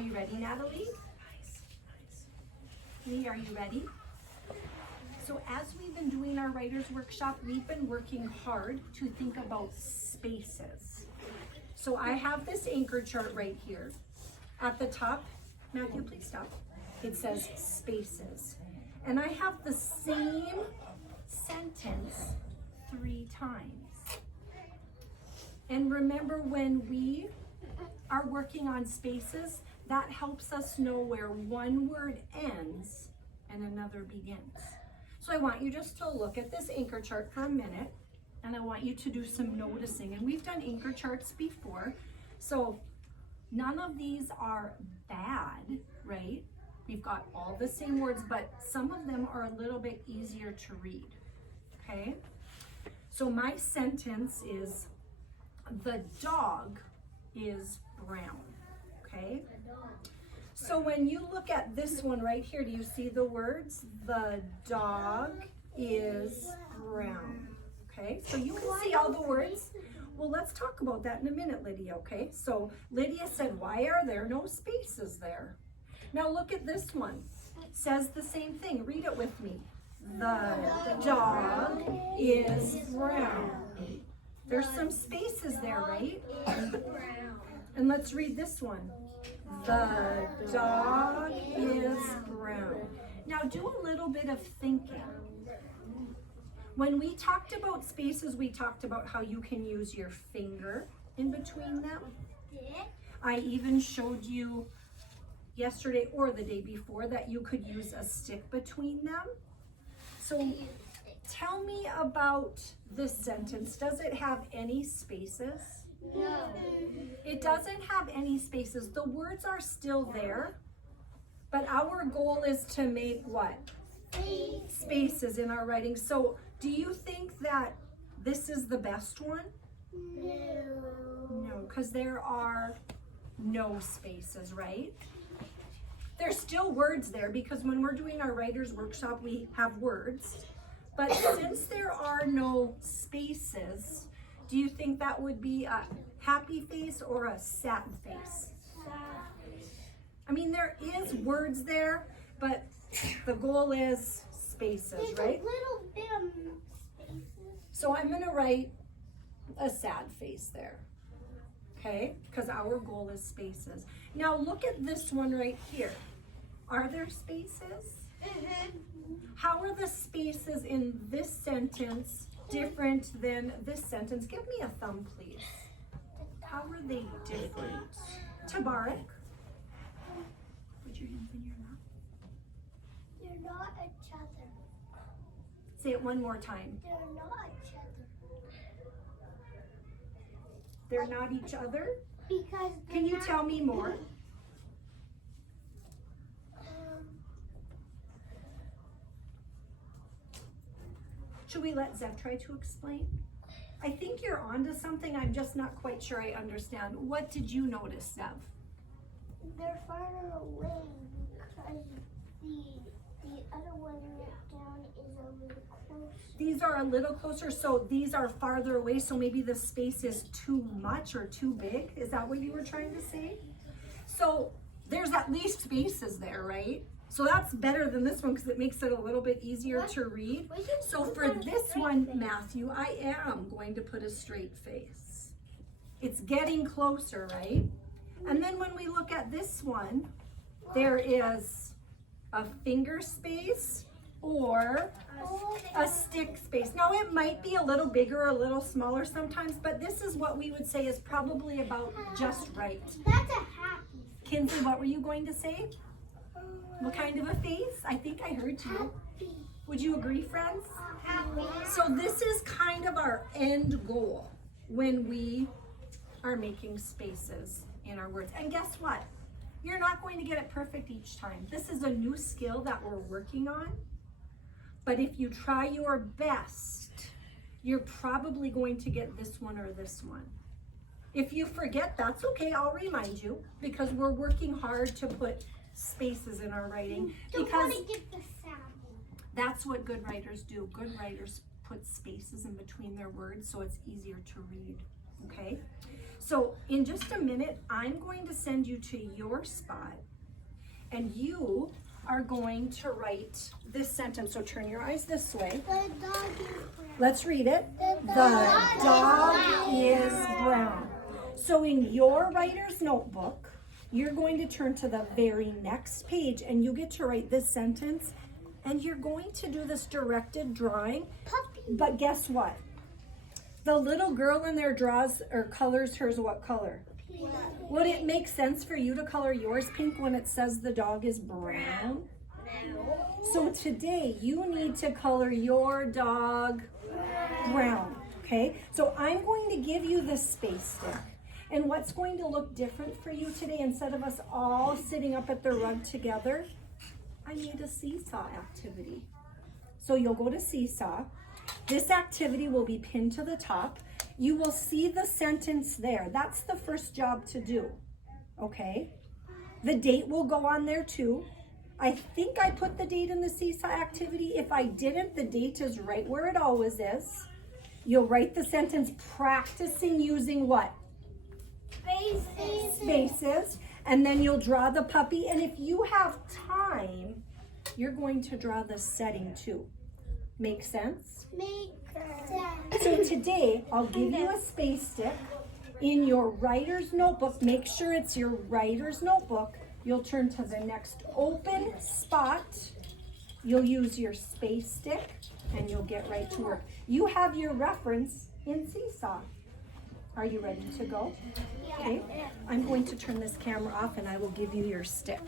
Are you ready, Natalie? Lee, are you ready? So as we've been doing our writer's workshop, we've been working hard to think about spaces. So I have this anchor chart right here. At the top, Matthew, please stop. It says spaces. And I have the same sentence 3 times. And remember, when we are working on spaces, that helps us know where one word ends and another begins. So I want you just to look at this anchor chart for a minute, and I want you to do some noticing. And we've done anchor charts before, so none of these are bad, right? We've got all the same words, but some of them are a little bit easier to read, okay? So my sentence is, the dog is brown, okay? So when you look at this one right here, do you see the words? The dog is brown, okay? So you can see all the words. Well, let's talk about that in a minute, Lydia, okay? So Lydia said, why are there no spaces there? Now look at this one. It says the same thing. Read it with me. The dog is brown. There's some spaces there, right? And let's read this one. The dog is brown. Now do a little bit of thinking. When we talked about spaces, we talked about how you can use your finger in between them. I even showed you yesterday or the day before that you could use a stick between them. So tell me about this sentence. Does it have any spaces? No. It doesn't have any spaces. The words are still there, but our goal is to make what? Spaces in our writing. So do you think that this is the best one? No, because there are no spaces, right? There's still words there, because when we're doing our writer's workshop, we have words. But since there are no spaces, do you think that would be a happy face or a sad face? I mean, there is words there, but the goal is spaces, right? There's a little bit of spaces. So I'm going to write a sad face there, okay? Because our goal is spaces. Now look at this one right here. Are there spaces? How are the spaces in this sentence different than this sentence? Give me a thumb, please. How are they different? Tabarak. Put your hands in your lap. They're not each other. Say it one more time. They're not each other. They're not each other? Because Can you tell me more? Should we let Zev try to explain? I think you're onto something. I'm just not quite sure I understand. What did you notice, Zev? They're farther away because the other one down is a little closer. These are a little closer, so these are farther away, so maybe the space is too much or too big. Is that what you were trying to say? So there's at least spaces there, right? So that's better than this one because it makes it a little bit easier to read. So for this one, Matthew, I am going to put a straight face. It's getting closer, right? And then when we look at this one, there is a finger space or a stick space. Now it might be a little bigger, a little smaller sometimes, but this is what we would say is probably about just right. That's a happy. Kinsey, what were you going to say? What kind of a face? I think I heard you. Happy. Would you agree, friends? Happy. So this is kind of our end goal when we are making spaces in our words. And guess what? You're not going to get it perfect each time. This is a new skill that we're working on. But if you try your best, you're probably going to get this one or this one. If you forget, that's okay. I'll remind you because we're working hard to put spaces in our writing because Get the sound. that's what good writers do. Good writers put spaces in between their words so it's easier to read, okay? So in just a minute, I'm going to send you to your spot and you are going to write this sentence. So turn your eyes this way. The dog is brown. Let's read it. The dog is brown. So in your writer's notebook, you're going to turn to the very next page and you get to write this sentence and you're going to do this directed drawing. Puppy. But guess what? The little girl in there draws or colors hers what color? Would it make sense for you to color yours pink when it says the dog is brown? So today you need to color your dog brown, okay? So I'm going to give you this space stick. And what's going to look different for you today, instead of us all sitting up at the rug together, I made a seesaw activity. So you'll go to seesaw. This activity will be pinned to the top. You will see the sentence there. That's the first job to do, okay? The date will go on there too. I think I put the date in the seesaw activity. If I didn't, the date is right where it always is. You'll write the sentence practicing using what? Spaces. And then you'll draw the puppy. And if you have time, you're going to draw the setting too. Make sense? Make sense. So today, I'll give you a space stick. In your writer's notebook, make sure it's your writer's notebook. You'll turn to the next open spot. You'll use your space stick and you'll get right to work. You have your reference in Seesaw. Are you ready to go? Okay. I'm going to turn this camera off and I will give you your stick.